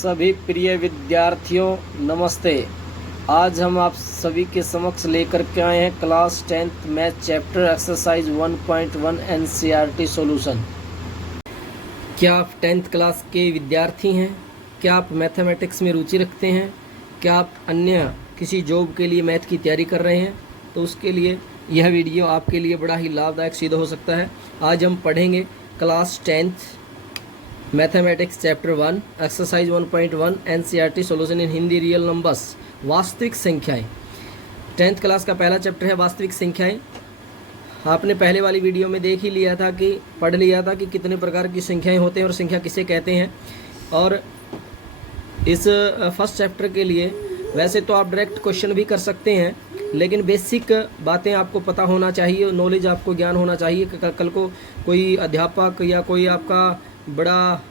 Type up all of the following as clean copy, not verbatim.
सभी प्रिय विद्यार्थियों नमस्ते। आज हम आप सभी के समक्ष लेकर के आए हैं class 10th math chapter exercise 1.1 NCERT solution. क्या आप 10th क्लास के विद्यार्थी हैं? क्या आप मैथमेटिक्स में रुचि रखते हैं? क्या आप अन्य किसी जॉब के लिए मैथ की तैयारी कर रहे हैं? तो उसके लिए यह वीडियो आपके लिए बड़ा ही लाभदायक सिद्ध हो सकता है। आज हम पढ़ेंगे class 10th mathematics chapter 1 exercise 1.1 NCERT solution in Hindi real numbers वास्तविक संख्याएं। 10th क्लास का पहला चैप्टर है वास्तविक संख्याएं। आपने पहले वाली वीडियो में देख ही लिया था कि पढ़ लिया था कि कितने प्रकार की संख्याएं होते हैं और संख्या किसे कहते हैं। और इस फर्स्ट चैप्टर के लिए वैसे तो आप डायरेक्ट क्वेश्चन भी कर सकते हैं, लेकिन बेसिक बातें आपको पता होना चाहिए, नॉलेज आपको ज्ञान होना चाहिए। कल को कोई अध्यापक या कोई आपका बड़ा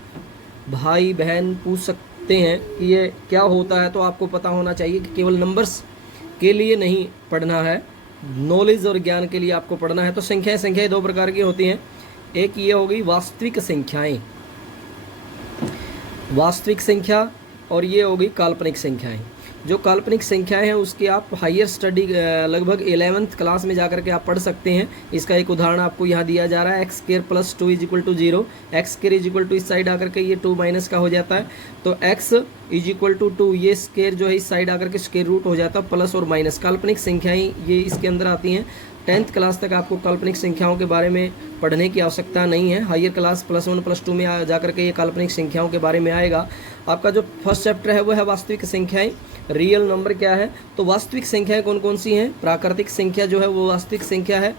भाई बहन पूछ सकते हैं कि ये क्या होता है, तो आपको पता होना चाहिए कि केवल नंबर्स के लिए नहीं पढ़ना है, नॉलेज और ज्ञान के लिए आपको पढ़ना है। तो संख्याएं दो प्रकार की होती हैं। एक ये हो गई वास्तविक संख्याएं, वास्तविक संख्या, और ये हो गई काल्पनिक संख्याएं। जो काल्पनिक संख्याएं हैं उसकी आप हायर स्टडी लगभग 11th क्लास में जाकर के आप पढ़ सकते हैं। इसका एक उदाहरण आपको यहाँ दिया जा रहा है। X square plus 2 is equal to 0। X square is equal to इस साइड आकर के ये 2 माइनस का हो जाता है, तो एक्स इज इक्वल टू 2, ये स्क्वायर जो है इस साइड आकर के स्क्वायर रूट हो जाता है, प्लस और माइनस। काल्पनिक संख्याएं ये इसके अंदर आती हैं। 10th क्लास तक आपको काल्पनिक संख्याओं के बारे में पढ़ने की आवश्यकता नहीं है। हायर क्लास +1 +2 में जाकर के ये काल्पनिक संख्याओं के बारे में आएगा। आपका जो फर्स्ट चैप्टर है वो है वास्तविक संख्याएं, रियल नंबर क्या है। तो वास्तविक संख्याएं कौन कौन सी हैं? प्राकृतिक संख्या जो है वो वास्तविक संख्या है।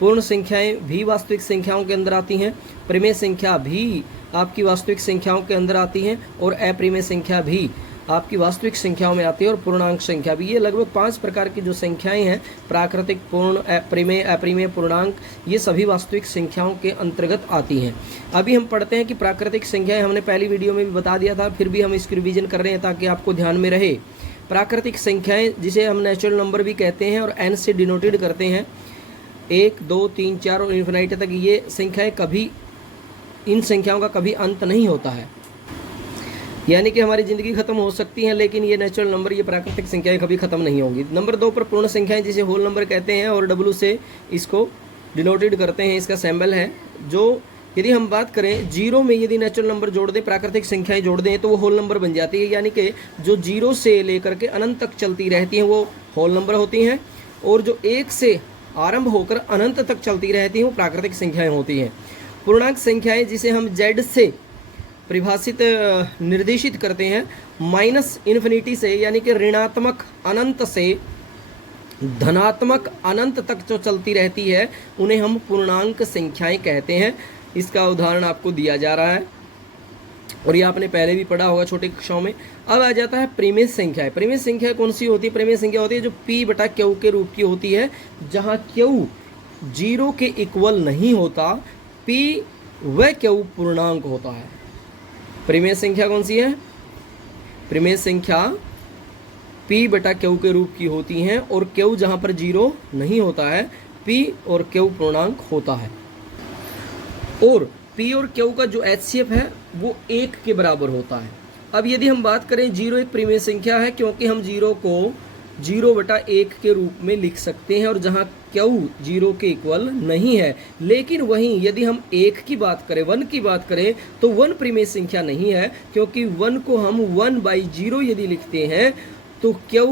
पूर्ण संख्याएं भी वास्तविक संख्याओं के अंदर आती हैं। परिमेय संख्या भी आपकी वास्तविक संख्याओं के अंदर आती हैं, और अपरिमेय संख्या भी आपकी वास्तविक संख्याओं में आती है, और पूर्णांक संख्या भी। ये लगभग 5 प्रकार की जो संख्याएं हैं, प्राकृतिक, पूर्ण, अपरिमेय, पूर्णांक, ये सभी वास्तविक संख्याओं के अंतर्गत आती हैं। अभी हम पढ़ते हैं कि प्राकृतिक संख्याएं हमने पहली वीडियो में भी बता दिया था, फिर भी हम इसकी रिवीजन कर रहे हैं ताकि आपको ध्यान में रहे। प्राकृतिक संख्याएं जिसे हम नेचुरल नंबर भी कहते हैं और n से डिनोटेड करते हैं, 1, 2, 3, 4 और इन्फिनिटी तक, ये संख्याएं कभी, इन संख्याओं का कभी अंत नहीं होता है। यानी कि हमारी ज़िंदगी खत्म हो सकती है, लेकिन ये नेचुरल नंबर, ये प्राकृतिक संख्याएं कभी खत्म नहीं होंगी। नंबर 2 पर पूर्ण संख्याएं जिसे होल नंबर कहते हैं, और W से इसको डिनोटेड करते हैं, इसका सिंबल है। जो यदि हम बात करें 0 में यदि नेचुरल नंबर जोड़ दें, प्राकृतिक संख्याएं जोड़ दें, तो वो होल नंबर बन जाती है। यानी कि जो 0 से लेकर के अनंत तक चलती रहती हैं वो होल नंबर होती हैं, और जो 1 से आरंभ होकर अनंत तक चलती रहती हैं वो प्राकृतिक संख्याएं होती हैं। पूर्णांक संख्याएं जिसे हम Z से परिभाषित निर्देशित करते हैं, -इन्फिनिटी से, यानी कि ऋणात्मक अनंत से धनात्मक अनंत तक जो चलती रहती है, उन्हें हम पूर्णांक संख्याएं कहते हैं। इसका उदाहरण आपको दिया जा रहा है, और ये आपने पहले भी पढ़ा होगा छोटी कक्षाओं में। अब आ जाता है परिमेय संख्याएं। परिमेय संख्या कौन सी होती है? परिमेय संख्या होती है जो P/Q के रूप की होती है, जहाँ Q 0 के इक्वल नहीं होता, P व Q पूर्णांक होता है। परिमेय संख्या कौन सी है? परिमेय संख्या P/Q के रूप की होती हैं, और Q जहाँ पर 0 नहीं होता है, P और Q पूर्णांक होता है। और P और Q का जो HCF है वो 1 के बराबर होता है। अब यदि हम बात करें, 0 एक परिमेय संख्या है, क्योंकि हम 0 को 0/1 के रूप में लिख सकते हैं, और जहाँ Q 0 के इक्वल नहीं है। लेकिन वहीं यदि हम 1 की बात करें, 1 की बात करें, तो 1 परिमेय संख्या नहीं है, क्योंकि 1 को हम 1/0 यदि लिखते हैं तो Q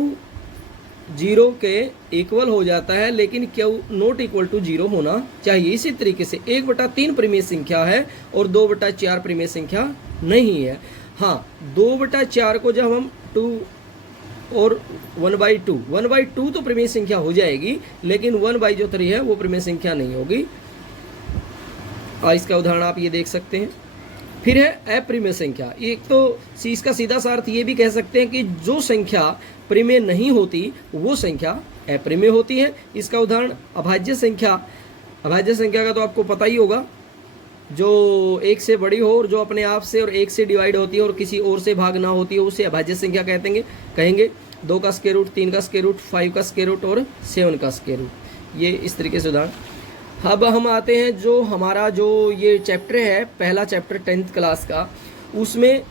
0 के इक्वल हो जाता है, लेकिन Q नॉट इक्वल टू 0 होना चाहिए। इसी तरीके से 1/3 परिमेय संख्या है, और 2/4 परिमेय संख्या नहीं है। हाँ, 2/4 को जब हम 2 और 1/2 तो परिमेय संख्या हो जाएगी, लेकिन 1/3 है वो परिमेय संख्या नहीं होगी। इसका उदाहरण आप ये देख सकते हैं। फिर है अपरिमेय संख्या। एक तो इसका सीधा सा अर्थ ये भी कह सकते हैं कि जो संख्या परिमेय नहीं होती वो संख्या अपरिमेय होती है। इसका उदाहरण अभाज्य संख्या। अभाज्य संख्या का तो आपको पता ही होगा, जो 1 से बड़ी हो और जो अपने आप से और 1 से डिवाइड होती है और किसी और से भाग ना होती है, उसे अभाज्य संख्या कहेंगे। 2 का स्क्वायर रूट, 3 का स्क्वायर रूट, 5 का स्क्वायर रूट और 7 का स्क्वायर रूट। ये इस तरीके से उदाहरण। अब हम आते हैं जो हमारा जो ये चैप्टर है, पहला चैप्टर 10th क्लास का, उसमें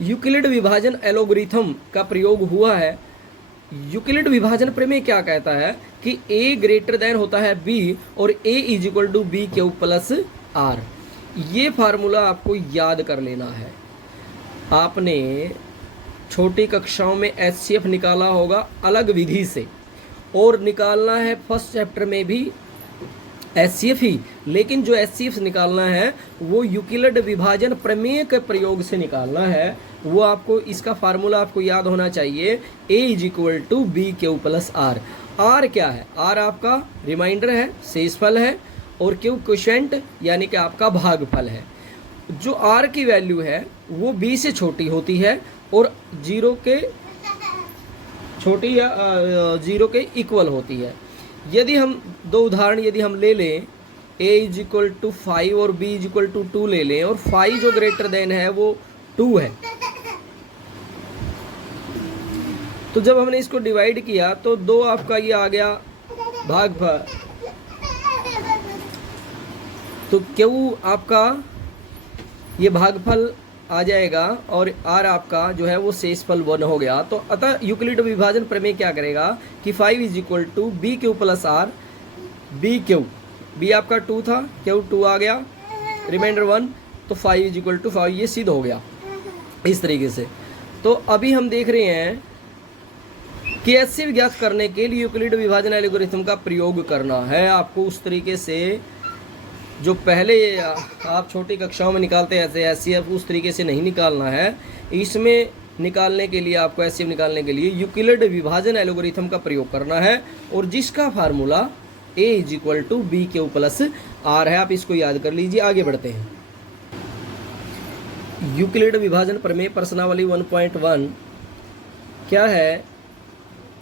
यूक्लिड विभाजन एल्गोरिथम का प्रयोग हुआ है। यूक्लिड विभाजन प्रमेय क्या कहता है कि a ग्रेटर देन होता है b और a is equal to B Q plus R. ये फार्मूला आपको याद कर लेना है। आपने छोटी कक्षाओं में HCF निकाला होगा अलग विधि से, और निकालना है फर्स्ट चैप्टर में भी HCF ही, लेकिन जो HCF निकालना है वो यूक्लिड विभाजन प्रमेय के प्रयोग से निकालना है। वो आपको इसका फार्मूला आपको याद होना चाहिए, a is equal to B Q plus R. R क्या है? आर आपका रिमाइंडर है, शेषफल है, और क्यू क्वोशिएंट यानी कि आपका भागफल है। जो आर की वैल्यू है वो b से छोटी होती है और जीरो के छोटी या जीरो के इक्वल होती है। यदि हम दो उदाहरण यदि हम ले लें, a इज इक्वल टू 5 और b इज इक्वल टू 2 ले लें, और 5 जो ग्रेटर देन है वो 2 है, तो जब हमने इसको डिवाइड किया तो 2 आपका ये आ गया भागफल, तो क्यू आपका ये भागफल आ जाएगा और आर आपका जो है वो शेषफल 1 हो गया। तो अतः यूक्लिड विभाजन प्रमेय क्या करेगा कि 5 is equal to B Q plus R, B Q, B आपका 2 था, क्यू 2 आ गया, रिमाइंडर 1, तो 5 इज इक्वल टू 5, ये सिद्ध हो गया इस तरीके से। तो अभी हम देख रहे हैं कि HCF ज्ञात करने के लिए यूक्लिड विभाजन एल्गोरिथम का प्रयोग करना है। आपको उस तरीके से जो पहले आप छोटी कक्षाओं में निकालते हैं HCF, उस तरीके से नहीं निकालना है। इसमें निकालने के लिए आपको HCF निकालने के लिए यूक्लिड विभाजन एल्गोरिथम का प्रयोग करना है, और जिसका formula a is equal to B Q plus R है। आप इसको याद कर लीजिए। आगे बढ़ते हैं। यूक्लिड विभाजन प्रमेय प्रश्नावली 1.1 क्या है?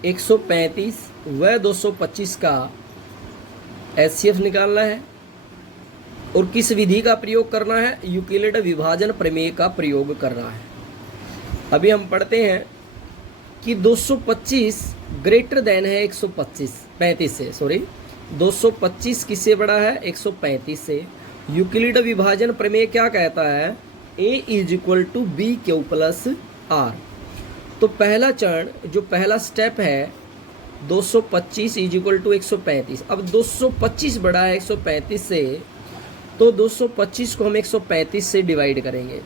135 व 225 का HCF निकालना है, और किस विधि का प्रयोग करना है? यूक्लिड विभाजन प्रमेय का प्रयोग करना है। अभी हम पढ़ते हैं कि 225 ग्रेटर देन है 135 से, सॉरी 225 किससे बड़ा है? 135 से। यूक्लिड विभाजन प्रमेय क्या कहता है? a is equal to B Q plus R. तो पहला चरण, जो पहला स्टेप है, 225 इज इक्वल टू 135। अब 225 बड़ा है 135 से, तो 225 को हम 135 से डिवाइड करेंगे।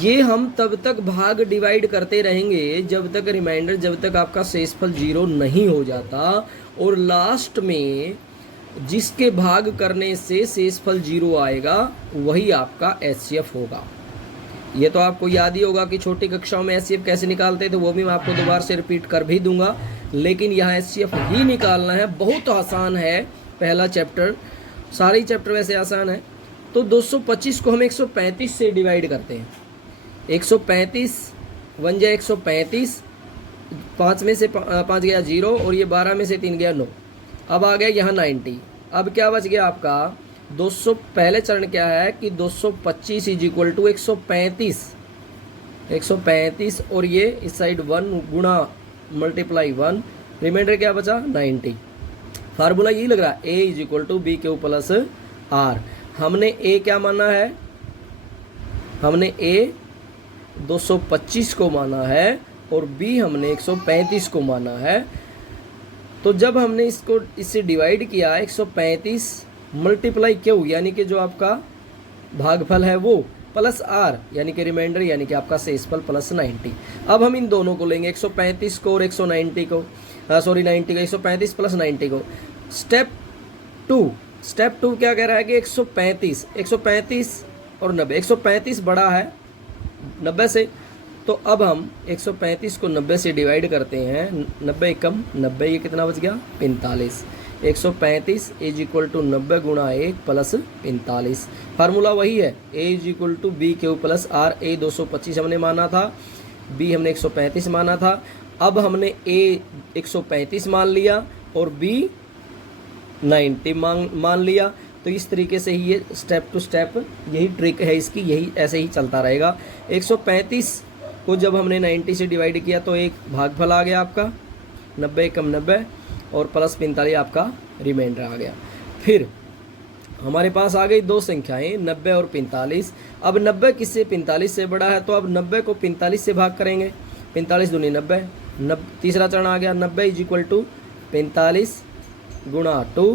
ये हम तब तक भाग डिवाइड करते रहेंगे जब तक रिमाइंडर, जब तक आपका शेषफल 0 नहीं हो जाता, और लास्ट में जिसके भाग करने से शेषफल 0 आएगा वही आपका HCF होगा। ये तो आपको याद ही होगा कि छोटी कक्षाओं में HCF कैसे निकालते थे, वो भी मैं आपको दोबारा से रिपीट कर भी दूंगा, लेकिन यहाँ HCF ही निकालना है। बहुत आसान है पहला चैप्टर, सारे ही चैप्टर वैसे आसान है। तो 225 को हम 135 से डिवाइड करते हैं। 135 1 जा 135, 5 में से 5 गया 0, और ये 12 में से 3 गया 9। अब आ गया यहाँ 90। अब क्या बच गया आपका 200। पहले चरण क्या है कि 225 इज इक्वल टू 135, और ये इस साइड 1 गुणा मल्टीप्लाई 1, रिमाइंडर क्या बचा? 90। फार्मूला यही लग रहा है, a is equal to B Q plus R. हमने a क्या माना है? हमने a 225 को माना है, और b हमने 135 को माना है। तो जब हमने इसको इससे डिवाइड किया, 135 मल्टीप्लाई क्यू यानी कि जो आपका भागफल है वो, प्लस आर यानी कि रिमाइंडर यानी कि आपका शेषफल प्लस 90। अब हम इन दोनों को लेंगे, 135 को और 190 को, सॉरी 90 को, 135 प्लस 90 को। स्टेप टू क्या कह रहा है कि 135 और 90, 135 बड़ा है 90 से, तो अब हम 135 को 90 से डिवाइड करते हैं। 90 कम 90, ये कितना बच गया? 45। 135 इज इक्वल टू 90 गुणा 1 प्लस 45। फार्मूला वही है, a is equal to B Q plus R. a 225 हमने माना था, b हमने 135 माना था। अब हमने a 135 मान लिया और b 90 मान लिया। तो इस तरीके से ही ये स्टेप टू स्टेप यही ट्रिक है इसकी, यही ऐसे ही चलता रहेगा। 135 को जब हमने 90 से डिवाइड किया तो एक भागफल आ गया आपका, 90 कम 90 और प्लस 45 आपका रिमाइंडर आ गया। फिर हमारे पास आ गई दो संख्याएं 90 और 45। अब 90 किससे 45 से बड़ा है, तो अब 90 को 45 से भाग करेंगे, 45 दूनी 90, तीसरा चरण आ गया 90 इज इक्वल टू 45 गुणा 2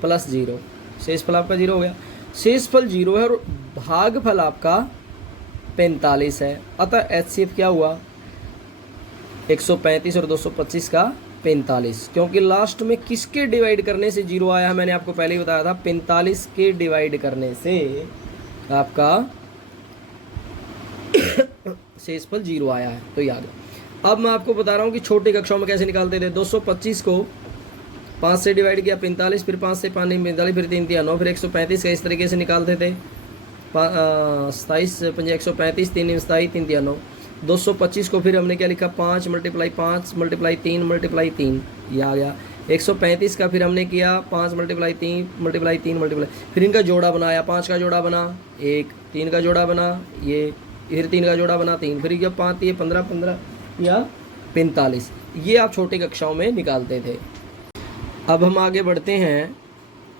प्लस 0, शेषफल आपका 0 हो गया। शेषफल 0 है और भागफल आपका 45 है, अतः HCF क्या हुआ 135 और 225 का 45, क्योंकि लास्ट में किसके डिवाइड करने से 0 आया है, मैंने आपको पहले ही बताया था 45 के डिवाइड करने से आपका शेषफल 0 आया है, तो याद है। अब मैं आपको बता रहा हूँ कि छोटी कक्षाओं में कैसे निकालते थे। 225 को 5 से डिवाइड किया 45, फिर 5 से 5 नहीं 45, फिर 3 3 9, फिर 135 का इस तरीके से निकालते थे। 27 5 135, 3 27, 3 3 9। 225 को फिर हमने क्या लिखा 5 मल्टीप्लाई 5 मल्टीप्लाई 3 मल्टीप्लाई 3, ये आ गया। 135 का फिर हमने किया 5 मल्टीप्लाई 3 मल्टीप्लाई 3 मल्टीप्लाई, फिर इनका जोड़ा बनाया, 5 का जोड़ा बना 1, 3 का जोड़ा बना ये, फिर 3 का जोड़ा बना 3, फिर ये 5 ये 15 15 या 45, ये आप छोटी कक्षाओं में निकालते थे। अब हम आगे बढ़ते हैं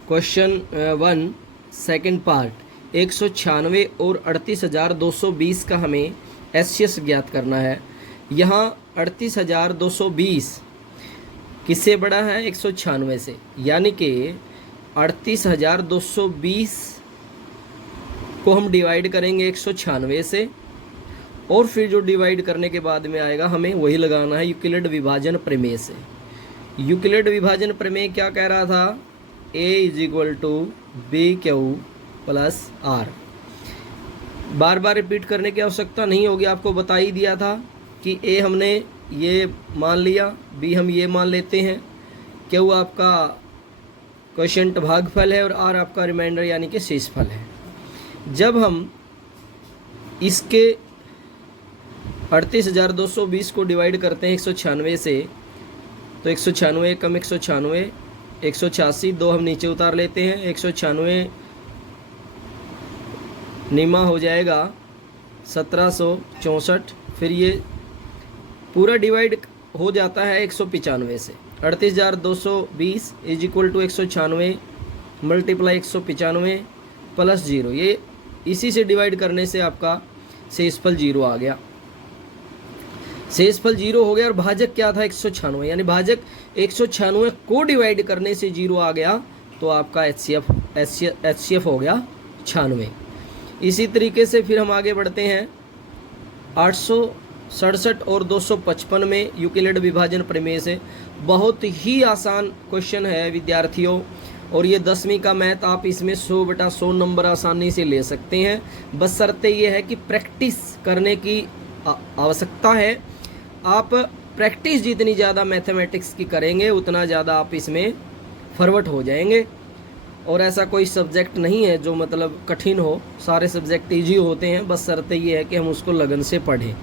क्वेश्चन 1 सेकंड पार्ट। 196 और 38,220 का हमें HCF ज्ञात करना है। यहाँ 38,220 किससे बड़ा है 196 से, यानी कि 38,220 को हम डिवाइड करेंगे 196 से, और फिर जो डिवाइड करने के बाद में आएगा हमें वही लगाना है यूक्लिड विभाजन प्रमेय से। यूक्लिड विभाजन प्रमेय क्या कह रहा था, A is equal to BQ plus R। बार बार रिपीट करने की आवश्यकता नहीं होगी, आपको बता ही दिया था कि A हमने ये मान लिया, B हम ये मान लेते हैं, Q आपका क्वोशिएंट भागफल है और R आपका रिमाइंडर यानी कि शेषफल है। जब हम इसके 38,220 को डिवाइड करते हैं 196 से, तो 196 कम 196 186, 2 हम नीचे उतार लेते हैं, 196 निमा हो जाएगा 1764, फिर ये पूरा डिवाइड हो जाता है 195 से। 38,220 is equal to 196 multiply 195 plus 0, ये इसी से डिवाइड करने से आपका शेषफल 0 आ गया। शेषफल 0 हो गया और भाजक क्या था 196, यानी भाजक 196 को डिवाइड करने से 0 आ गया, तो आपका HCF हो गया 96। इसी तरीके से फिर हम आगे बढ़ते हैं 867 और 255 में यूक्लिड विभाजन प्रमेय से। बहुत ही आसान क्वेश्चन है विद्यार्थियों, और ये 10वीं का मैथ आप इसमें 100/100 नंबर आसानी से ले सकते हैं, बशर्ते ये है कि प्रैक्टिस करने की आवश्यकता है। आप प्रैक्टिस जितनी ज़्यादा मैथमेटिक्स की करेंगे उतना ज़्यादा आप इसमें फॉरवर्ड हो जाएंगे। और ऐसा कोई सब्जेक्ट नहीं है जो मतलब कठिन हो, सारे सब्जेक्ट ईजी होते हैं, बशर्ते ये है कि हम उसको लगन से पढ़ें।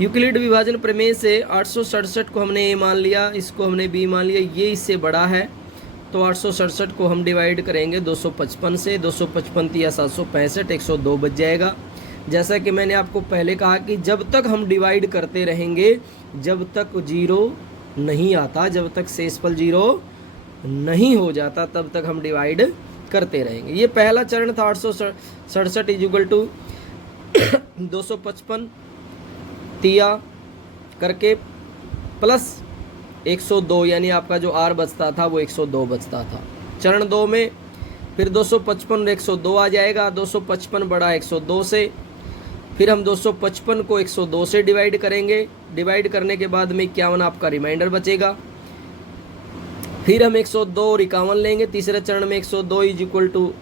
यूक्लिड विभाजन प्रमेय से 867 को हमने ए मान लिया, इसको हमने बी मान लिया, ये इससे बड़ा है, तो 867 को हम डिवाइड करेंगे 255 से, 255 या 765, 102 बच जाएगा। जैसा कि मैंने आपको पहले कहा कि जब तक हम डिवाइड करते रहेंगे, जब तक 0 नहीं आता, जब तक शेषफल 0 नहीं हो जाता, तब तक हम डिवाइड करते रहेंगे। ये पहला चरण था 867 इज इक्वल टू 255 तिया करके प्लस 102, यानी आपका जो R बचता था वो 102 बचता था। चरण 2 में फिर 255 102 आ जाएगा, 255 बड़ा 102 से, फिर हम 255 को 102 से डिवाइड करेंगे, डिवाइड करने के बाद में 51 आपका रिमाइंडर बचेगा। फिर हम 102 और 51 लेंगे, तीसरे चरण में 102 इज इक्वल टू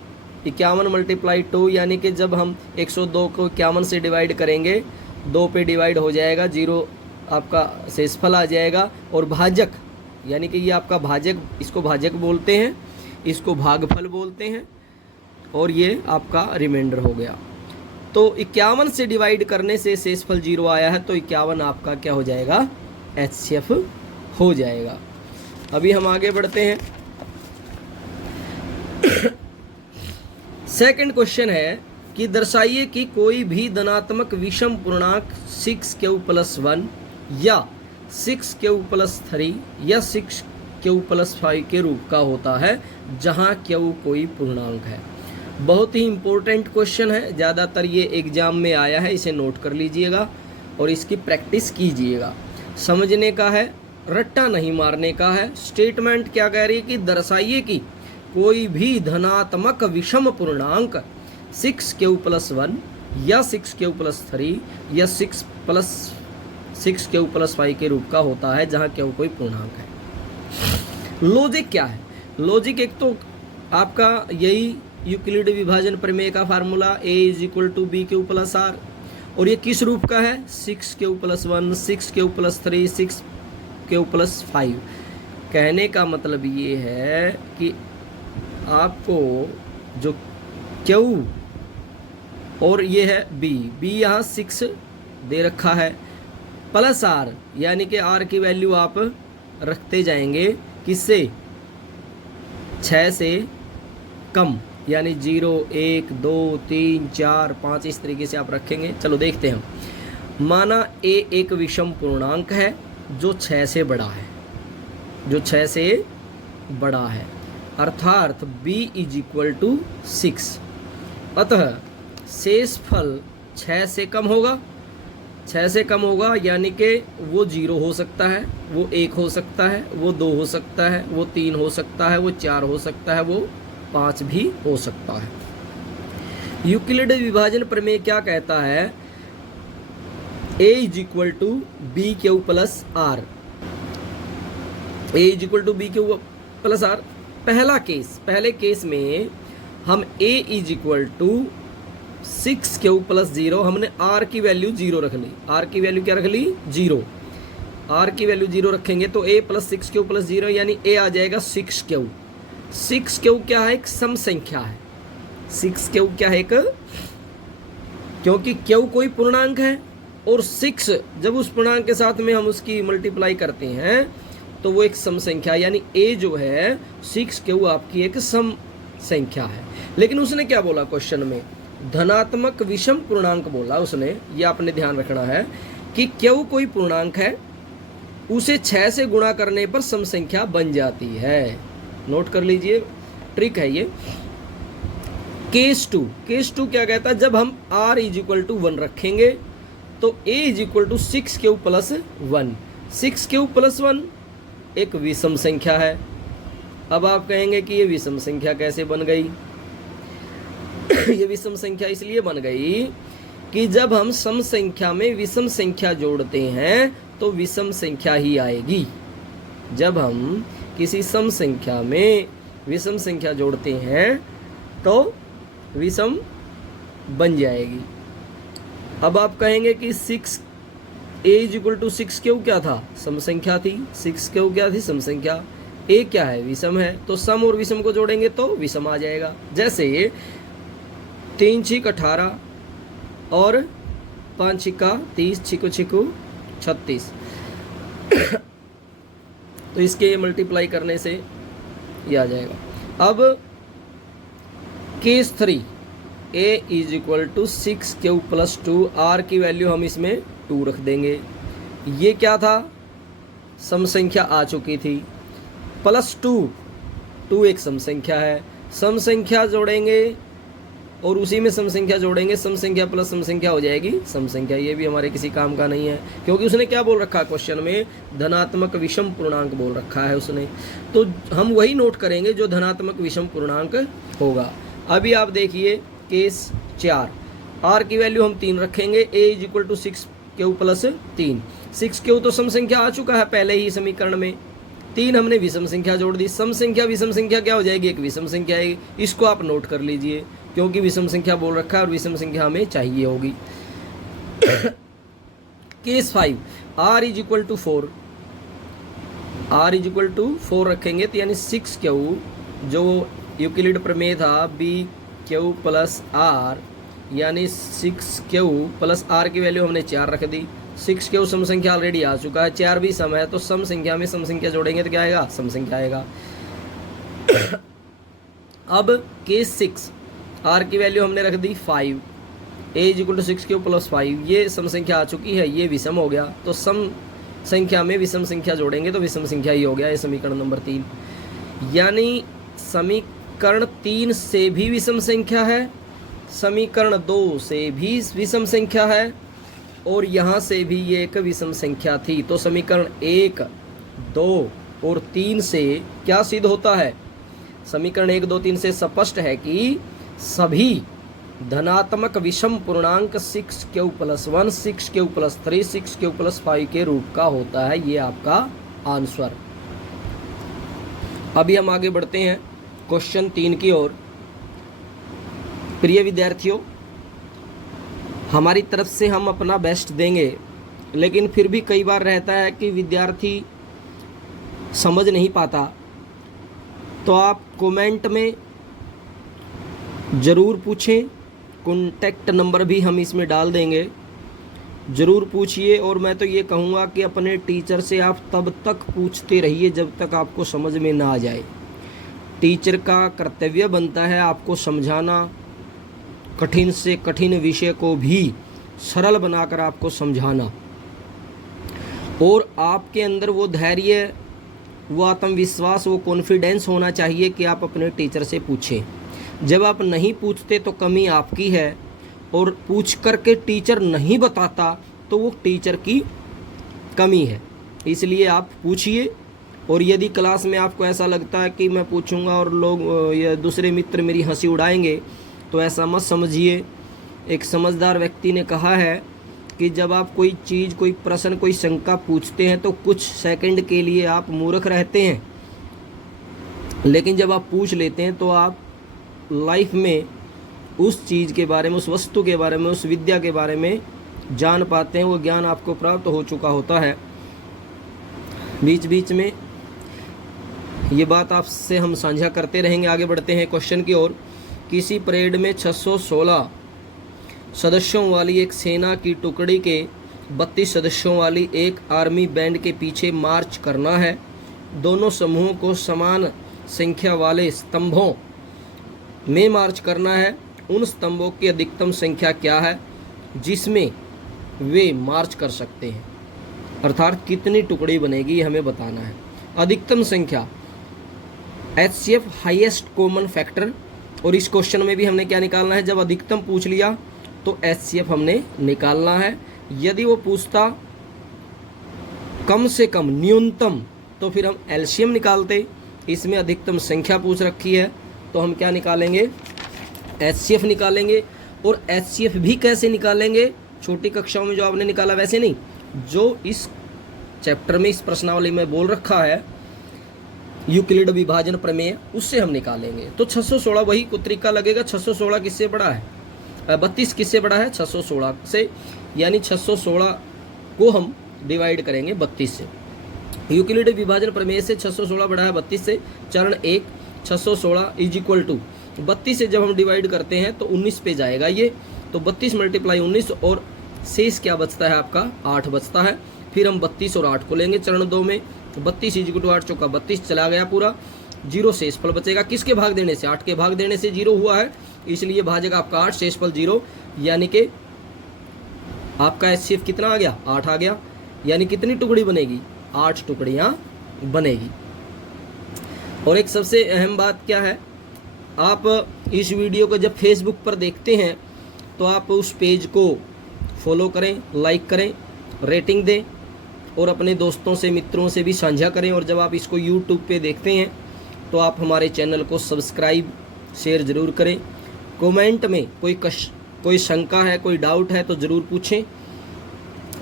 51 मल्टीप्लाई 2, यानी कि जब हम 102 को 51 से डिवाइड करेंगे 2 पे डिवाइड हो जाएगा, 0 आपका शेषफल आ जाएगा। और भाजक यानी कि ये आपका भाजक, इसको भाजक बोलते हैं, इसको भागफल बोलते हैं, और ये आपका रिमाइंडर हो गया। तो 51 से डिवाइड करने से शेषफल 0 आया है, तो 51 आपका क्या हो जाएगा HCF हो जाएगा। अभी हम आगे बढ़ते हैं। सेकंड क्वेश्चन है कि दर्शाइए कि कोई भी धनात्मक विषम पूर्णांक 6Q + 1 या 6Q + 3 या 6 क्यू प्लस 5 के रूप का होता है जहां क्यू कोई पूर्णांक है। बहुत ही इंपॉर्टेंट क्वेश्चन है, ज़्यादातर ये एग्जाम में आया है, इसे नोट कर लीजिएगा और इसकी प्रैक्टिस कीजिएगा। समझने का है, रट्टा नहीं मारने का है। स्टेटमेंट क्या कह रही है कि दर्शाइए कि कोई भी धनात्मक विषम पूर्णांक 6q + 1 या 6q + 3 या 6q + 5 के रूप का होता है जहां q कोई पूर्णांक है। लॉजिक क्या है? लॉजिक एक तो आपका यही यूक्लिड विभाजन प्रमेय का फार्मूला a = bq + r, और ये किस रूप का है? 6q + 1, 6q + 3, 6q + 5। कहने का मतलब ये है कि आपको जो q और ये है b यहाँ 6 दे रखा है प्लस r, यानी कि r की वैल्यू आप रखते जाएंगे किससे? 6 से कम, यानी 0, 1, 2, 3, 4, 5 इस तरीके से आप रखेंगे। चलो देखते हैं। माना a एक विषम पूर्णांक है जो 6 से बड़ा है, जो 6 से बड़ा है, अर्थात b = 6। अतः शेषफल 6 से कम होगा, 6 से कम होगा, यानी कि वो 0 हो सकता है, वो 1 हो सकता है, वो 2 हो सकता है, वो 3 हो सकता है, वो 4 हो सकता है, वो 5 भी हो सकता है। यूक्लिड विभाजन प्रमेय क्या कहता है? a = bq + r, a = bq + r। पहले केस में हम a = 6q + 0, हमने r की वैल्यू 0 रख ली। r की वैल्यू क्या रख ली? 0। r की वैल्यू 0 रखेंगे तो a + 6q + 0, यानी a आ जाएगा 6q। 6q क्या है? एक सम संख्या है। 6q क्या है? एक, क्योंकि q कोई पूर्णांक है और 6 जब उस पूर्णांक के साथ में हम उसकी मल्टीप्लाई करते हैं तो वो एक सम संख्या, यानी a जो है 6q आपकी एक सम संख्या है। लेकिन उसने क्या बोला क्वेश्चन में? धनात्मक विषम पूर्णांक बोला उसने। ये आपने ध्यान रखना है कि q कोई पूर्णांक है, उसे 6 से गुणा करने पर सम संख्या बन जाती है। नोट कर लीजिए, ट्रिक है ये। केस 2 क्या कहता है? जब हम r = 1 रखेंगे तो a = 6q + 1। 6q + 1 एक विषम संख्या है। अब आप कहेंगे कि ये विषम संख्या कैसे बन गई? ये विषम संख्या इसलिए बन गई कि जब हम सम संख्या में विषम संख्या जोड़ते हैं तो विषम संख्या ही आएगी। जब हम किसी सम संख्या में विषम संख्या जोड़ते हैं तो विषम बन जाएगी। अब आप कहेंगे कि a = 6q क्या था? सम संख्या थी। 6q क्या थी? सम संख्या। a क्या है? विषम है। तो सम और विषम को जोड़ेंगे तो विषम आ जाएगा। जैसे 3 × 18 और 5 × 30, 6 × 36। तो इसके मल्टीप्लाई करने से ये आ जाएगा। अब केस 3 a = 6q + 2, r की वैल्यू हम इसमें 2 रख देंगे। ये क्या था? सम संख्या आ चुकी थी। +2 एक सम संख्या है। सम संख्या जोड़ेंगे और उसी में सम संख्या जोड़ेंगे, सम संख्या प्लस सम संख्या हो जाएगी सम संख्या। ये भी हमारे किसी काम का नहीं है, क्योंकि उसने क्या बोल रखा है क्वेश्चन में? धनात्मक विषम पूर्णांक बोल रखा है उसने। तो हम वही नोट करेंगे जो धनात्मक विषम पूर्णांक होगा। अभी आप देखिए केस 4, r की वैल्यू हम 3 रखेंगे, a = 6q + 3। 6q तो सम संख्या आ चुका है पहले ही समीकरण में, 3 हमने विषम संख्या जोड़ दी। सम संख्या विषम संख्या क्या हो जाएगी? एक विषम संख्या आएगी। इसको आप नोट कर लीजिए, क्योंकि विषम संख्या बोल रखा है और विषम संख्या हमें चाहिए होगी। Case 5, r = 4। r = 4 रखेंगे तो यानी 6q, जो यूक्लिड प्रमेय था bq + r, यानी 6q + r की वैल्यू हमने 4 रख दी। 6q सम संख्या ऑलरेडी आ चुका है, 4 भी सम है, तो सम संख्या में सम संख्या जोड़ेंगे तो क्या आएगा? सम संख्या आएगा। अब केस 6, r की वैल्यू हमने रख दी 5, a = 6q + 5। ये सम संख्या आ चुकी है, ये विषम हो गया, तो सम संख्या में विषम संख्या जोड़ेंगे तो विषम संख्या ही हो गया, ये समीकरण नंबर 3। यानी समीकरण 3 से भी विषम संख्या है, समीकरण 2 से भी विषम संख्या है, और यहाँ से भी ये एक विषम संख्या थी। तो समीकरण 1, 2 और 3 से क्या सिद्ध होता है? समीकरण 1, 2, 3 से स्पष्ट है कि सभी धनात्मक विषम पूर्णांक 6q+1, 6q+3, 6q+5 के रूप का होता है। ये आपका आंसर। अभी हम आगे बढ़ते हैं क्वेश्चन 3 की ओर। प्रिय विद्यार्थियों, हमारी तरफ से हम अपना बेस्ट देंगे, लेकिन फिर भी कई बार रहता है कि विद्यार्थी समझ नहीं पाता, तो आप कमेंट में ज़रूर पूछें। कॉन्टैक्ट नंबर भी हम इसमें डाल देंगे, ज़रूर पूछिए। और मैं तो ये कहूँगा कि अपने टीचर से आप तब तक पूछते रहिए जब तक आपको समझ में ना आ जाए। टीचर का कर्तव्य बनता है आपको समझाना, कठिन से कठिन विषय को भी सरल बनाकर आपको समझाना, और आपके अंदर वो धैर्य, वो आत्मविश्वास, वो कॉन्फिडेंस होना चाहिए कि आप अपने टीचर से पूछें। जब आप नहीं पूछते तो कमी आपकी है, और पूछ करके टीचर नहीं बताता तो वो टीचर की कमी है। इसलिए आप पूछिए। और यदि क्लास में आपको ऐसा लगता है कि मैं पूछूंगा और लोग या दूसरे मित्र मेरी हंसी उड़ाएंगे, तो ऐसा मत समझिए। एक समझदार व्यक्ति ने कहा है कि जब आप कोई चीज़, कोई प्रश्न, कोई शंका पूछते हैं तो कुछ सेकंड के लिए आप मूर्ख रहते हैं, लेकिन जब आप पूछ लेते हैं तो आप लाइफ में उस चीज़ के बारे में, उस वस्तु के बारे में, उस विद्या के बारे में जान पाते हैं। वो ज्ञान आपको प्राप्त हो चुका होता है। बीच बीच में ये बात आपसे हम साझा करते रहेंगे। आगे बढ़ते हैं क्वेश्चन की ओर। किसी परेड में 616 सदस्यों वाली एक सेना की टुकड़ी के 32 सदस्यों वाली एक आर्मी बैंड के पीछे मार्च करना है। दोनों समूहों को समान संख्या वाले स्तंभों में मार्च करना है। उन स्तंभों की अधिकतम संख्या क्या है जिसमें वे मार्च कर सकते हैं? अर्थात कितनी टुकड़ी बनेगी हमें बताना है। अधिकतम संख्या HCF हाईएस्ट कॉमन फैक्टर। और इस क्वेश्चन में भी हमने क्या निकालना है? जब अधिकतम पूछ लिया तो HCF हमने निकालना है। यदि वो पूछता कम से कम, न्यूनतम, तो फिर हम LCM निकालते। इसमें अधिकतम संख्या पूछ रखी है तो हम क्या निकालेंगे? HCF निकालेंगे। और HCF भी कैसे निकालेंगे? छोटी कक्षाओं में जो आपने निकाला वैसे नहीं, जो इस चैप्टर में, इस प्रश्नावली में बोल रखा है यूक्लिड विभाजन प्रमेय, उससे हम निकालेंगे। तो 616 वही तरीका लगेगा। 616 किससे बड़ा है? 32 किससे बड़ा है? 616 से। यानी 616 को हम डिवाइड करेंगे 32 से। यूक्लिड विभाजन प्रमेय से 616 बड़ा है 32 से। चरण 1 616 इज इक्वल टू 32 से जब हम डिवाइड करते हैं तो 19 पे जाएगा ये। तो 32 × 19 और शेष क्या बचता है आपका? 8 बचता है। फिर हम 32 और 8 को लेंगे चरण 2 में। 32 इज इक्वल टू 8 चौका 32 चला गया पूरा, 0 शेषफल बचेगा। किसके भाग देने से? 8 के भाग देने से 0 हुआ है, इसलिए भाजेगा आपका 8, शेषफल 0। यानी कि आपका HCF कितना आ गया? 8 आ गया। यानी कितनी टुकड़ी बनेगी? 8 टुकड़ियाँ बनेगी। और एक सबसे अहम बात क्या है, आप इस वीडियो को जब फेसबुक पर देखते हैं तो आप उस पेज को फॉलो करें, लाइक करें, रेटिंग दें और अपने दोस्तों से, मित्रों से भी साझा करें। और जब आप इसको यूट्यूब पे देखते हैं तो आप हमारे चैनल को सब्सक्राइब, शेयर ज़रूर करें। कमेंट में कोई शंका है, कोई डाउट है तो ज़रूर पूछें।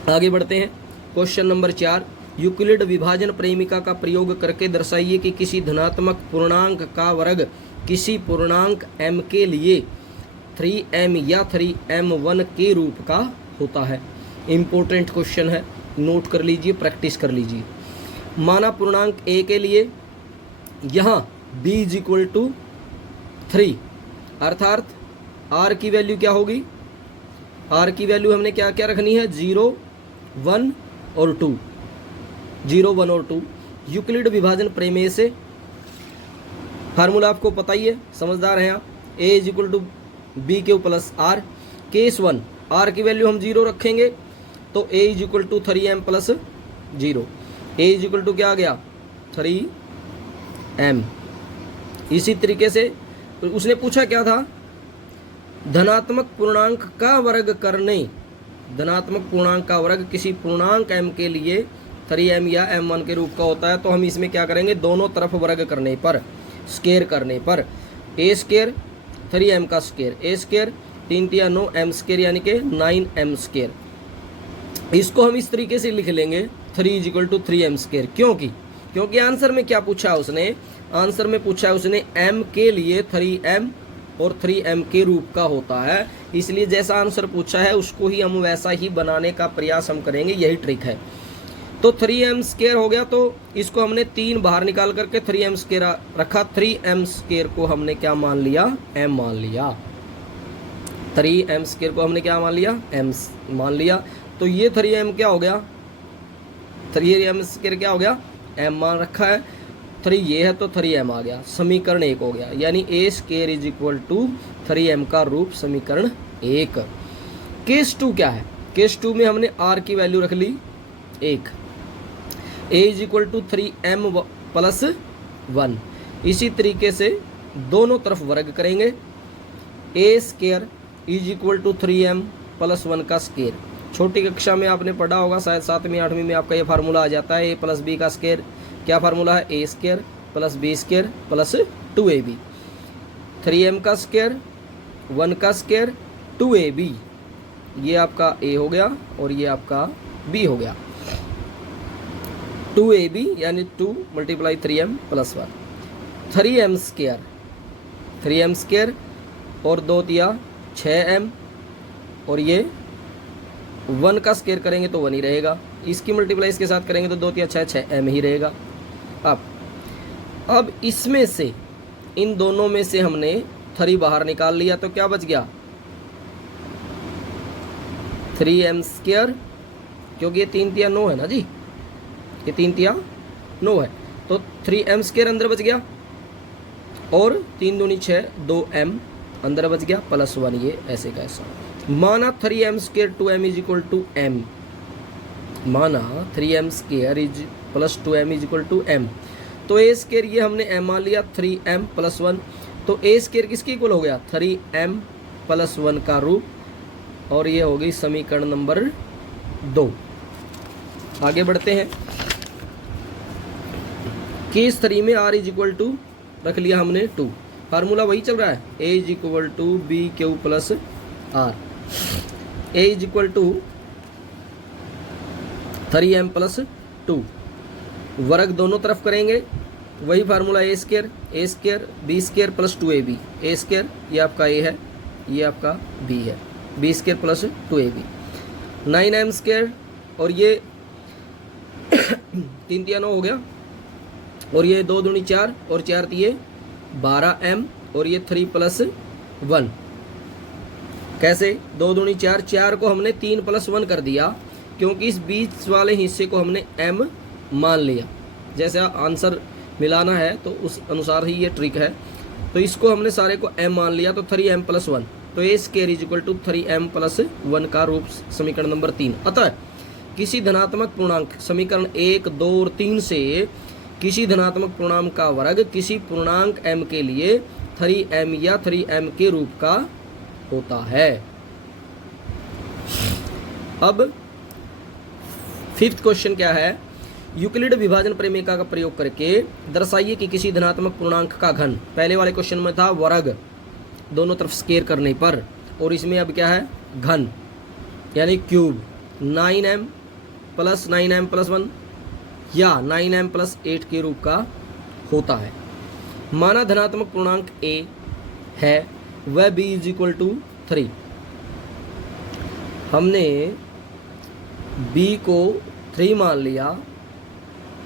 आगे बढ़ते हैं क्वेश्चन नंबर 4। यूक्लिड विभाजन प्रेमिका का प्रयोग करके दर्शाइए कि किसी धनात्मक पूर्णांक का वर्ग किसी पूर्णांक m के लिए 3m या 3m1 के रूप का होता है। इम्पोर्टेंट क्वेश्चन है, नोट कर लीजिए, प्रैक्टिस कर लीजिए। माना पूर्णांक a के लिए यहाँ b इज इक्वल टू 3, अर्थात r की वैल्यू क्या होगी? r की वैल्यू हमने क्या क्या रखनी है? 0, 1 और 2। 0, 1 और 2 यूक्लिड विभाजन प्रमेय से फार्मूला आपको पता ही है, समझदार हैं आप। a is equal to B Q plus R. Case 1 r की वैल्यू हम 0 रखेंगे तो a is equal to 3m plus 0। A is equal to क्या आ गया 3m। इसी तरीके से उसने पूछा क्या था, धनात्मक पूर्णांक का वर्ग करने, धनात्मक पूर्णांक का वर्ग किसी पूर्णांक m के लिए 3m या m1 के रूप का होता है। तो हम इसमें क्या करेंगे, दोनों तरफ वर्ग करने पर, स्केयर करने पर, a स्केयर 3m का स्केयर, a स्केयर 3 तिया 9 m स्केयर यानी कि 9m स्केयर। इसको हम इस तरीके से लिख लेंगे 3 is equal to 3m square. क्योंकि आंसर में क्या पूछा है उसने, आंसर में पूछा है उसने m के लिए 3m और 3m के रूप का होता है, इसलिए जैसा आंसर पूछा है उसको ही हम वैसा ही बनाने का प्रयास हम करेंगे, यही ट्रिक है। तो 3m स्केयर हो गया, तो इसको हमने 3 बाहर निकाल करके 3m स्केयर रखा। 3m स्केयर को हमने क्या मान लिया, m मान लिया। 3m स्केयर को हमने क्या मान लिया, m मान लिया। तो ये 3m क्या हो गया, 3m स्केयर क्या हो गया, m मान रखा है। 3 ये है तो 3m आ गया, समीकरण 1 हो गया। यानी a square is equal to 3m का रूप समीकरण 1। केस 2 क्या है, केस 2 में हमने r की वैल्यू रख ली 1, a is equal to 3m plus 1। इसी तरीके से दोनों तरफ वर्ग करेंगे, a square is equal to 3m plus 1 का स्केयर। छोटी कक्षा में आपने पढ़ा होगा, शायद 7वीं 8वीं में आपका ये फार्मूला आ जाता है, a प्लस b का स्केयर। क्या फार्मूला है, a square plus b square plus 2ab। 3m का स्केयर 1 का स्केयर 2ab, ये आपका a हो गया और ये आपका b हो गया। 2ab यानी 2 multiply 3m plus 1। 3m square, 3m square और 2 तिया 6m, और ये 1 का स्केयर करेंगे तो 1 ही रहेगा, इसकी मल्टीप्लाई इसके साथ करेंगे तो 2 तिया 6 6m ही रहेगा। अब इसमें से, इन दोनों में से हमने 3 बाहर निकाल लिया तो क्या बच गया 3m स्केयर, क्योंकि ये 3 तिया 9 है ना जी, ये 3 तिया 9 है, तो 3m स्केयर अंदर बच गया और 3 दूनी 6 2m अंदर बच गया प्लस 1, ये ऐसे का ऐसा। माना 3m square 2m is equal to m, माना 3m square is plus 2m is equal to m, तो a स्केयर ये हमने m मान लिया 3m प्लस 1, तो a स्केयर किसके इक्वल हो गया 3m प्लस 1 का रूप, और ये हो गई समीकरण नंबर 2। आगे बढ़ते हैं। केस 3 में r इज इक्वल टू रख लिया हमने 2, फार्मूला वही चल रहा है, a is equal to B Q plus r। a is equal to 3m plus 2, वर्ग दोनों तरफ करेंगे, वही formula a square b square plus 2ab। a square ये आपका a है, ये आपका b है, b square plus 2ab। 9m square और ये 3 तिया 9 हो गया, और ये 2 दूनी 4 और 4 तिये 12m, और ये 3 प्लस 1। कैसे 2 दूनी 4, 4 को हमने 3 प्लस 1 कर दिया, क्योंकि इस बीच वाले हिस्से को हमने m मान लिया। जैसे आंसर मिलाना है तो उस अनुसार ही ये ट्रिक है, तो इसको हमने सारे को m मान लिया, तो 3m प्लस 1, तो a square is equal to 3m plus 1 का रूप समीकरण नंबर 3। अतः किसी धनात्मक पूर्णांक, समीकरण 1 2 और 3 से किसी धनात्मक पूर्णांक का वर्ग किसी पूर्णांक m के लिए 3m या 3m के रूप का होता है। अब 5th क्वेश्चन क्या है, यूक्लिड विभाजन प्रमेय का प्रयोग करके दर्शाइए कि किसी धनात्मक पूर्णांक का घन, पहले वाले क्वेश्चन में था वर्ग दोनों तरफ स्केयर करने पर, और इसमें अब क्या है घन यानी cube, 9m plus 9m plus 1 या 9m प्लस 8 के रूप का होता है। माना धनात्मक पूर्णांक a है, वह b इज इक्वल टू 3। हमने b को 3 मान लिया,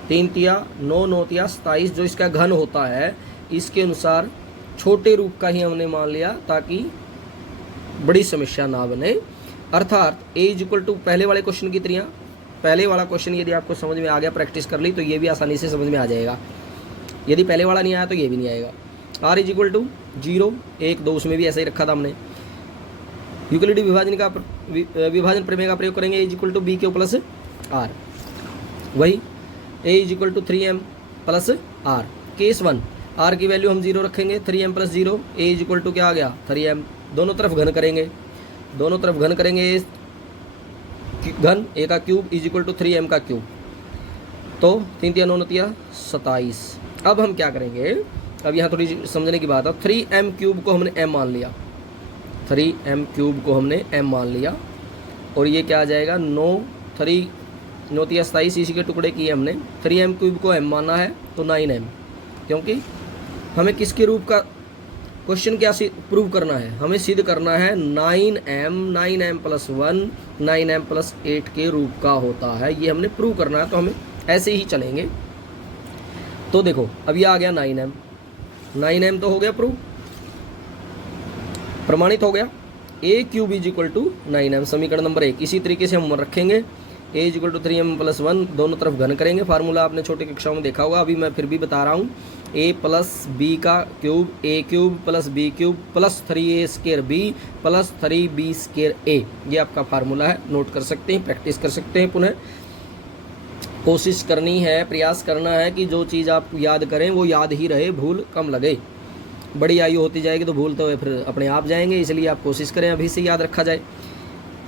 3 तिया 9 9 तिया 27 जो इसका घन होता है, इसके अनुसार छोटे रूप का ही हमने मान लिया ताकि बड़ी समस्या ना बने। अर्थात a इज इक्वल टू पहले वाले क्वेश्चन की तरह, पहले वाला क्वेश्चन यदि आपको समझ में आ गया, प्रैक्टिस कर ली, तो ये भी आसानी से समझ में आ जाएगा। यदि पहले वाला नहीं आया तो ये भी नहीं आएगा। r इज इक्वल टू 0 1 2, उसमें भी ऐसा ही रखा था हमने। यूक्लिडी विभाजन प्रमेय का प्रयोग करेंगे, is equal to B Q plus R. वही a is equal to 3m plus r। Case 1 r की वैल्यू हम 0 रखेंगे, 3m plus 0, a is equal to क्या आ गया 3m। दोनों तरफ घन करेंगे, दोनों तरफ घन करेंगे, घन a का cube is equal to 3m का क्यूब, तो 3 3 9 9 27। अब हम क्या करेंगे, अब यहाँ थोड़ी समझने की बात है। 3m क्यूब को हमने m मान लिया, 3m क्यूब को हमने m मान लिया, और ये क्या आ जाएगा 9 3 9 3 27, इसी के टुकड़े किए हमने। 3m क्यूब को m माना है तो 9m, क्योंकि हमें किसके रूप का क्वेश्चन क्या प्रूव करना है, हमें सिद्ध करना है 9m प्लस 1 9m प्लस 8 के रूप का होता है, ये हमने प्रूव करना है। तो हमें ऐसे ही चलेंगे। तो देखो अब ये आ गया 9m तो हो गया प्रूव, प्रमाणित हो गया। a cube is equal to 9m, समीकरण नंबर 1। इसी तरीके से हम रखेंगे a is equal to 3m plus 1, दोनों तरफ घन करेंगे। फार्मूला आपने छोटी कक्षाओं में देखा होगा, अभी मैं फिर भी बता रहा हूँ। a प्लस b का cube, a cube plus b cube plus 3a square b plus 3b square a, ये आपका फार्मूला है, नोट कर सकते हैं, प्रैक्टिस कर सकते हैं। पुनः कोशिश करनी है, प्रयास करना है कि जो चीज़ आप याद करें वो याद ही रहे, भूल कम लगे। बड़ी आयु होती जाएगी तो भूल तो फिर अपने आप जाएंगे, इसलिए आप कोशिश करें अभी से याद रखा जाए।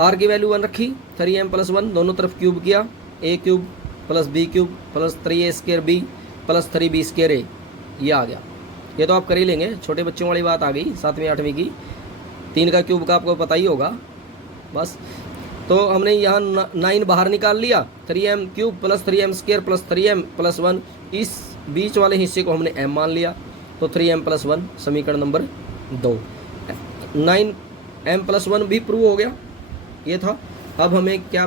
r की वैल्यू 1 रखी, 3m प्लस 1, दोनों तरफ क्यूब किया, a cube plus b cube plus 3a square b plus 3b square a, ये आ गया। ये तो आप कर ही लेंगे, छोटे बच्चों वाली बात आ गई 7वीं 8वीं की। 3 का क्यूब का आपको पता ही होगा बस। तो हमने यहाँ 9 बाहर निकाल लिया, 3m cube plus 3m square plus 3m plus 1, इस बीच वाले हिस्से को हमने m मान लिया, तो 3m प्लस 1 समीकरण नंबर 2। 9m प्लस 1 भी प्रूव हो गया, ये था। अब हमें क्या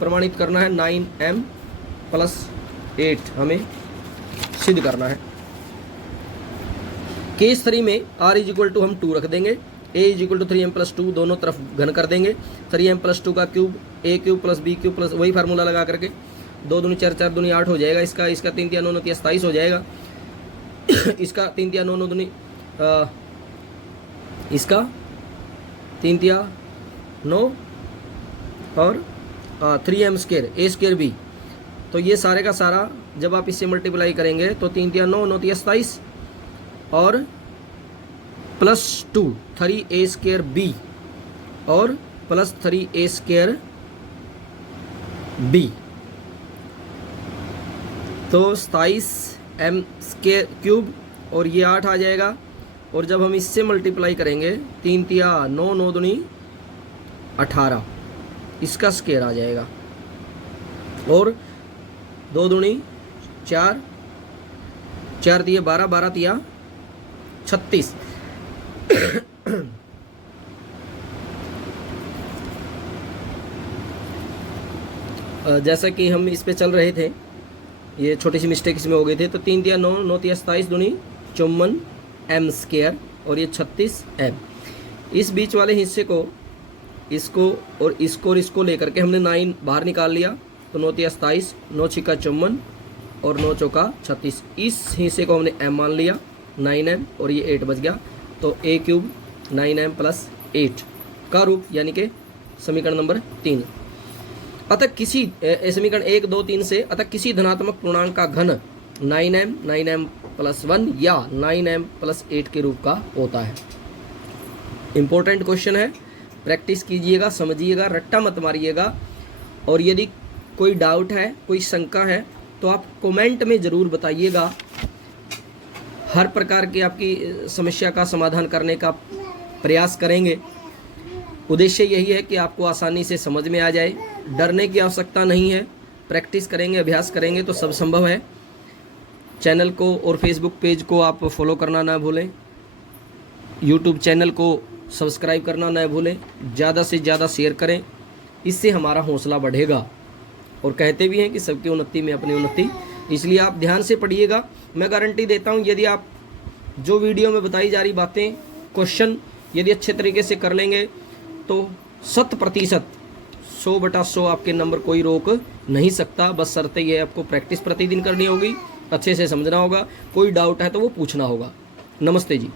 प्रमाणित करना है, 9m प्लस 8 हमें सिद्ध करना है। केस 3 में r इज इक्वल टू हम 2 रख देंगे, a is equal to 3m plus 2, दोनों तरफ घन कर देंगे। 3m प्लस 2 का cube, a cube plus b cube plus वही फार्मूला लगा करके 2 दूनी 4 4 दूनी 8 हो जाएगा, इसका 3 3 9 9 27 हो जाएगा, इसका 3 3 9 9 दूनी इसका 3 3 9 और 3m square a square b। तो ये सारे का सारा जब आप इससे मल्टीप्लाई करेंगे तो 3 3 9 9 27 और प्लस 2 3a स्क्वायर b और प्लस 3a स्क्वायर b, तो 27m स्क्वायर क्यूब और ये 8 आ जाएगा। और जब हम इससे मल्टीप्लाई करेंगे 3 3 9 9 दूनी 18, इसका स्क्वायर आ जाएगा, और 2 दूनी 4 4 दिए 12 12 दिया 36। जैसा कि हम इस पे चल रहे थे, ये छोटी सी मिस्टेक इसमें हो गई थी। तो 3 3 9 9 3 27 दूनी 54 m स्क्वायर और ये 36 m। इस बीच वाले हिस्से को, इसको और इसको लेकर के हमने 9 बाहर निकाल लिया, तो 9 3 27 9 6 54 और 9 चौका 36। इस हिस्से को हमने m मान लिया 9m और ये 8 बच गया, तो a क्यूब 9m प्लस 8 का रूप, यानी कि समीकरण नंबर 3। अतः किसी समीकरण 1 2 3 से अतः किसी धनात्मक पूर्णांक का घन 9m प्लस 1 या 9m प्लस 8 के रूप का होता है। इम्पोर्टेंट क्वेश्चन है, प्रैक्टिस कीजिएगा, समझिएगा, रट्टा मत मारिएगा। और यदि कोई डाउट है, कोई शंका है, तो आप कमेंट में ज़रूर बताइएगा। हर प्रकार की आपकी समस्या का समाधान करने का प्रयास करेंगे। उद्देश्य यही है कि आपको आसानी से समझ में आ जाए, डरने की आवश्यकता नहीं है। प्रैक्टिस करेंगे, अभ्यास करेंगे तो सब संभव है। चैनल को और फेसबुक पेज को आप फॉलो करना ना भूलें, यूट्यूब चैनल को सब्सक्राइब करना ना भूलें, ज़्यादा से ज़्यादा शेयर करें, इससे हमारा हौसला बढ़ेगा। और कहते भी हैं कि सबकी उन्नति में अपनी उन्नति, इसलिए आप ध्यान से पढ़िएगा। मैं गारंटी देता हूँ, यदि आप जो वीडियो में बताई जा रही बातें, क्वेश्चन यदि अच्छे तरीके से कर लेंगे तो 100% 100/100 आपके नंबर कोई रोक नहीं सकता। बस शर्त ये आपको प्रैक्टिस प्रतिदिन करनी होगी, अच्छे से समझना होगा। कोई डाउट है तो वो पूछना होगा। नमस्ते जी।